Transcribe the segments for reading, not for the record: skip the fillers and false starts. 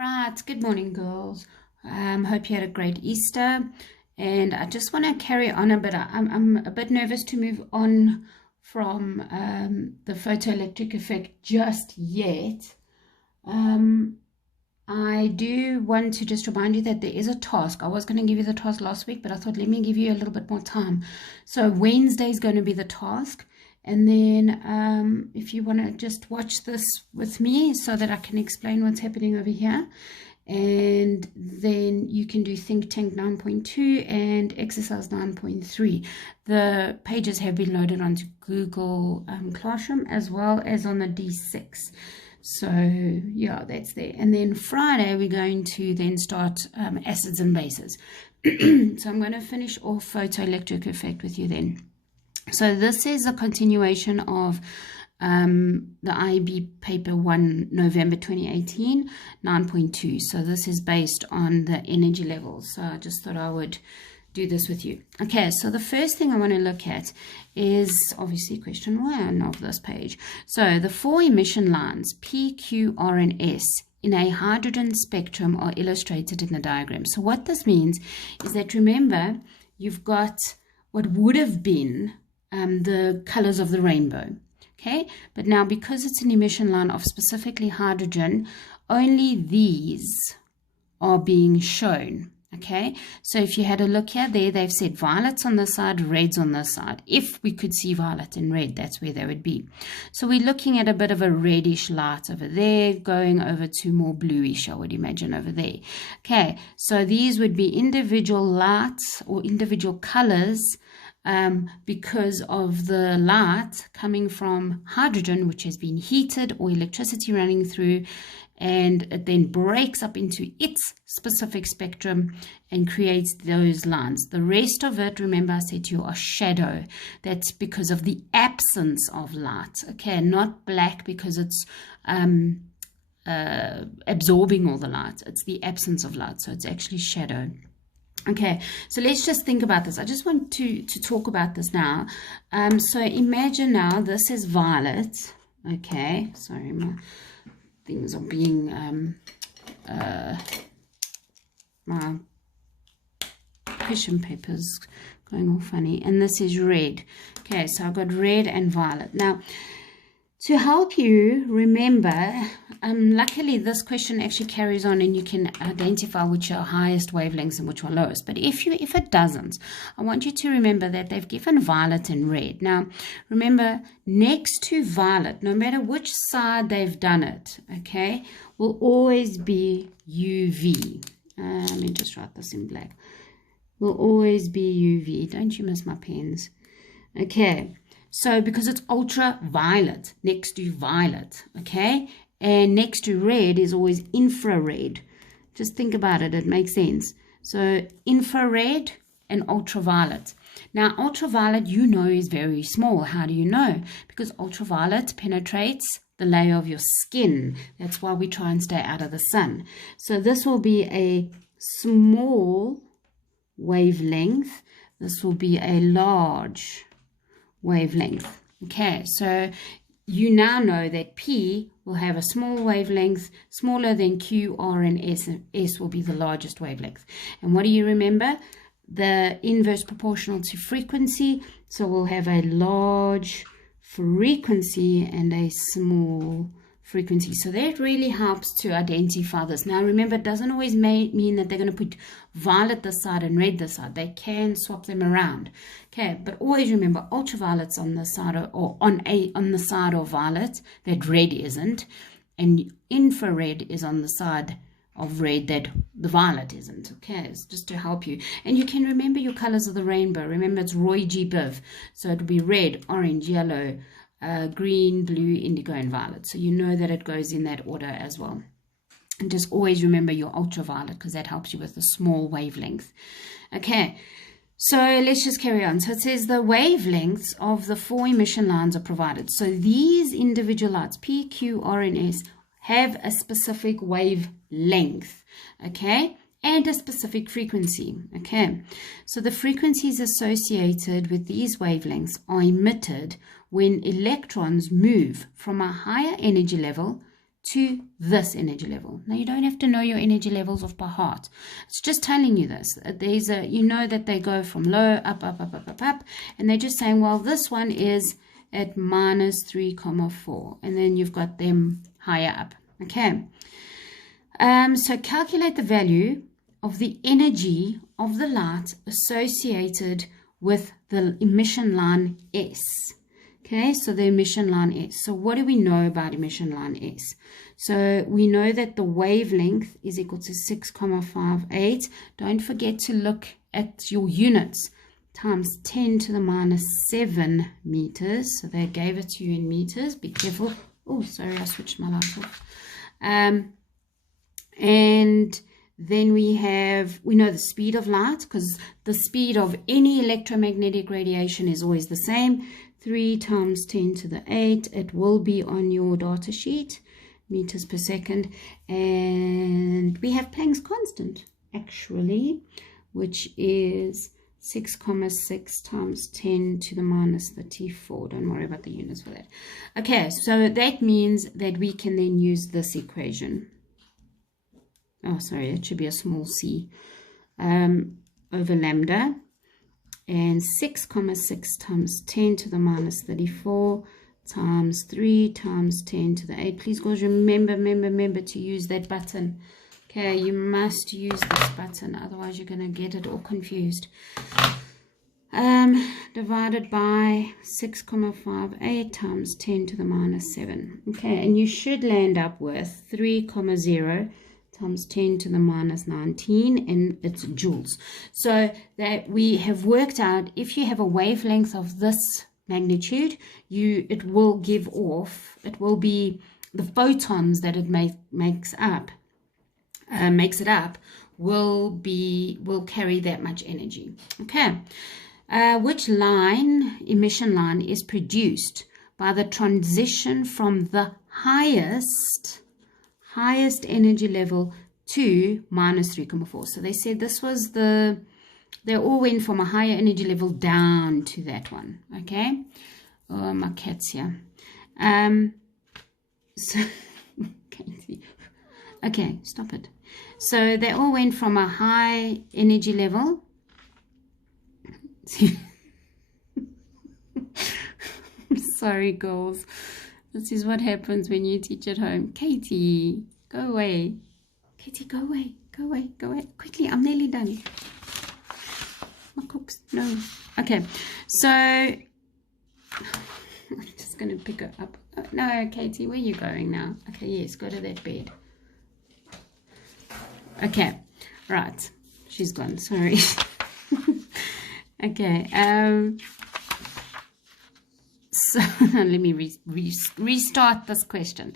Right, good morning, girls. Hope you had a great Easter, and I just want to carry on a bit. I'm a bit nervous to move on from the photoelectric effect just yet. I do want to just remind you that there is a task. I was going to give you the task last week, but I thought let me give you a little bit more time. So Wednesday is going to be the task. And then if you want to just watch this with me so that I can explain what's happening over here. And then you can do Think Tank 9.2 and Exercise 9.3. The pages have been loaded onto Google Classroom as well as on the D6. So yeah, that's there. And then Friday we're going to then start acids and bases. So I'm going to finish off photoelectric effect with you then. So this is a continuation of the IB paper 1 November 2018 9.2. So this is based on the energy levels. So I just thought I would do this with you. Okay, so the first thing I want to look at is obviously question 1 of this page. So the 4 emission lines P, Q, R, and S in a hydrogen spectrum are illustrated in the diagram. So what this means is that, remember, you've got what would have been the colors of the rainbow. Okay, but now because it's an emission line of specifically hydrogen, only these are being shown. Okay, so if you had a look here, they've said violets on this side, reds on this side. If we could see violet and red, that's where they would be. So we're looking at a bit of a reddish light over there, going over to more bluish, I would imagine, over there. Okay, so these would be individual lights or individual colors because of the light coming from hydrogen, which has been heated, or electricity running through, and it then breaks up into its specific spectrum and creates those lines. The rest of it, remember I said to you, are shadow. That's because of the absence of light. Okay, not black because it's absorbing all the light. It's the absence of light, so it's actually shadow. Okay, so let's just think about this. I just want to talk about this now. So imagine now this is violet. Okay, sorry, my things are being my cushion papers going all funny, and this is red. Okay, so I've got red and violet. Now, to help you remember, luckily this question actually carries on and you can identify which are highest wavelengths and which are lowest. But if it doesn't, I want you to remember that they've given violet and red. Now, remember, next to violet, no matter which side they've done it, okay, will always be UV. Let me just write this in black. Will always be UV. Don't you miss my pens? Okay. So because it's ultraviolet next to violet, okay? And next to red is always infrared. Just think about it, it makes sense. So infrared and ultraviolet. Now ultraviolet, you know, is very small. How do you know? Because ultraviolet penetrates the layer of your skin. That's why we try and stay out of the sun. So this will be a small wavelength. This will be a large wavelength. Okay, so you now know that P will have a small wavelength, smaller than Q, R, and S, and S will be the largest wavelength. And what do you remember? The inverse proportional to frequency. So we'll have a large frequency and a small frequency. So that really helps to identify this. Now remember, it doesn't always mean that they're going to put violet this side and red this side. They can swap them around. Okay, but always remember ultraviolet's on the side of, or on the side of violet that red isn't, and infrared is on the side of red that the violet isn't. Okay, it's just to help you. And you can remember your colors of the rainbow. Remember, it's Roy G. Biv. So it'll be red, orange, yellow, green, blue, indigo, and violet. So you know that it goes in that order as well. And just always remember your ultraviolet because that helps you with the small wavelength. Okay, so let's just carry on. So it says the wavelengths of the 4 emission lines are provided. So these individual lights, P, Q, R, and S, have a specific wavelength, okay, and a specific frequency. Okay, so the frequencies associated with these wavelengths are emitted when electrons move from a higher energy level to this energy level. Now, you don't have to know your energy levels off by heart. It's just telling you this. You know that they go from low, up, up, up, up, up, up. And they're just saying, well, this one is at minus 3,4. And then you've got them higher up. Okay. So calculate the value of the energy of the light associated with the emission line S. Okay, so the emission line S. So what do we know about emission line S? So we know that the wavelength is equal to 6,58. Don't forget to look at your units. Times 10 to the minus 7 meters. So they gave it to you in meters. Be careful. Oh, sorry, I switched my light off. And then we know the speed of light, because the speed of any electromagnetic radiation is always the same. 3 times 10 to the 8. It will be on your data sheet, meters per second. And we have Planck's constant, actually, which is 6,6 times 10 to the minus 34. Don't worry about the units for that. Okay, so that means that we can then use this equation. Oh, sorry, it should be a small c over lambda. And 6,6 times 10 to the minus 34 times 3 times 10 to the 8. Please, guys, remember to use that button. Okay, you must use this button, otherwise you're going to get it all confused. Divided by 6,58 times 10 to the minus 7. Okay, and you should land up with 3,0 times 10 to the minus 19, and it's joules. So that we have worked out, if you have a wavelength of this magnitude, it will give off, it will be the photons that it makes it up will carry that much energy. Okay, which emission line is produced by the transition from the highest energy level to minus 3,4. So they said this was they all went from a higher energy level down to that one. Okay. Oh, my cat's here. So okay, stop it. So they all went from a high energy level. Sorry, girls. This is what happens when you teach at home. Katie, go away. Katie, go away. Go away. Go away. Quickly, I'm nearly done. My cooks, no. Okay, so I'm just going to pick her up. Oh, no, Katie, where are you going now? Okay, yes, go to that bed. Okay, right. She's gone, sorry. Okay, so let me restart this question.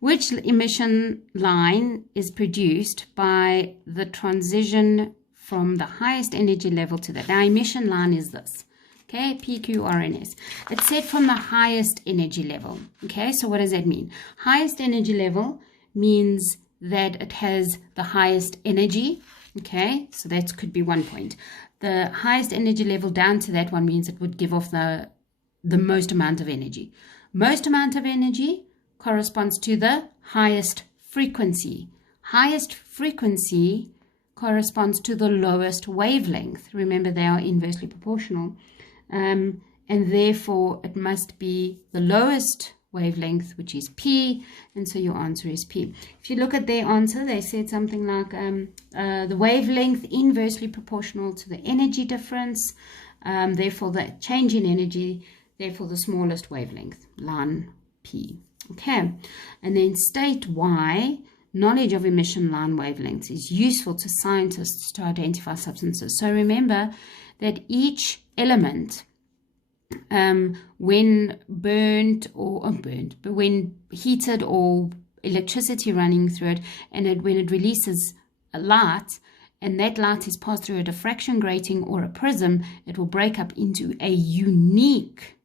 Which emission line is produced by the transition from the highest energy level to that? Now, emission line is this. Okay, PQRNS. It's set from the highest energy level. Okay, so what does that mean? Highest energy level means that it has the highest energy. Okay, so that could be 1 point. The highest energy level down to that one means it would give off the most amount of energy. Most amount of energy corresponds to the highest frequency. Highest frequency corresponds to the lowest wavelength. Remember, they are inversely proportional. And therefore, it must be the lowest wavelength, which is P, and so your answer is P. If you look at their answer, they said something like the wavelength inversely proportional to the energy difference, therefore the change in energy, therefore the smallest wavelength, line P. Okay, and then state why knowledge of emission line wavelengths is useful to scientists to identify substances. So remember that each element, when when heated or electricity running through it, and when it releases a light, and that light is passed through a diffraction grating or a prism, it will break up into a unique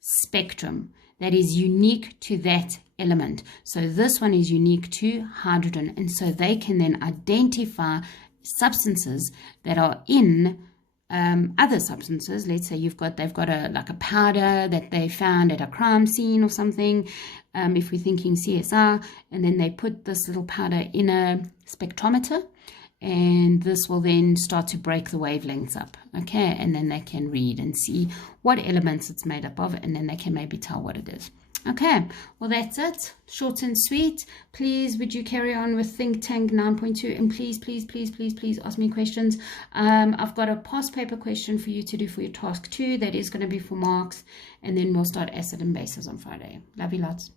spectrum that is unique to that element. So this one is unique to hydrogen, and so they can then identify substances that are in other substances. Let's say they've got like a powder that they found at a crime scene or something, if we're thinking CSI, and then they put this little powder in a spectrometer, and this will then start to break the wavelengths up, okay, and then they can read and see what elements it's made up of, and then they can maybe tell what it is. Okay, well, that's it. Short and sweet. Please, would you carry on with Think Tank 9.2? And please, please, please, please, please ask me questions. I've got a past paper question for you to do for your task 2. That is going to be for marks. And then we'll start acid and bases on Friday. Love you lots.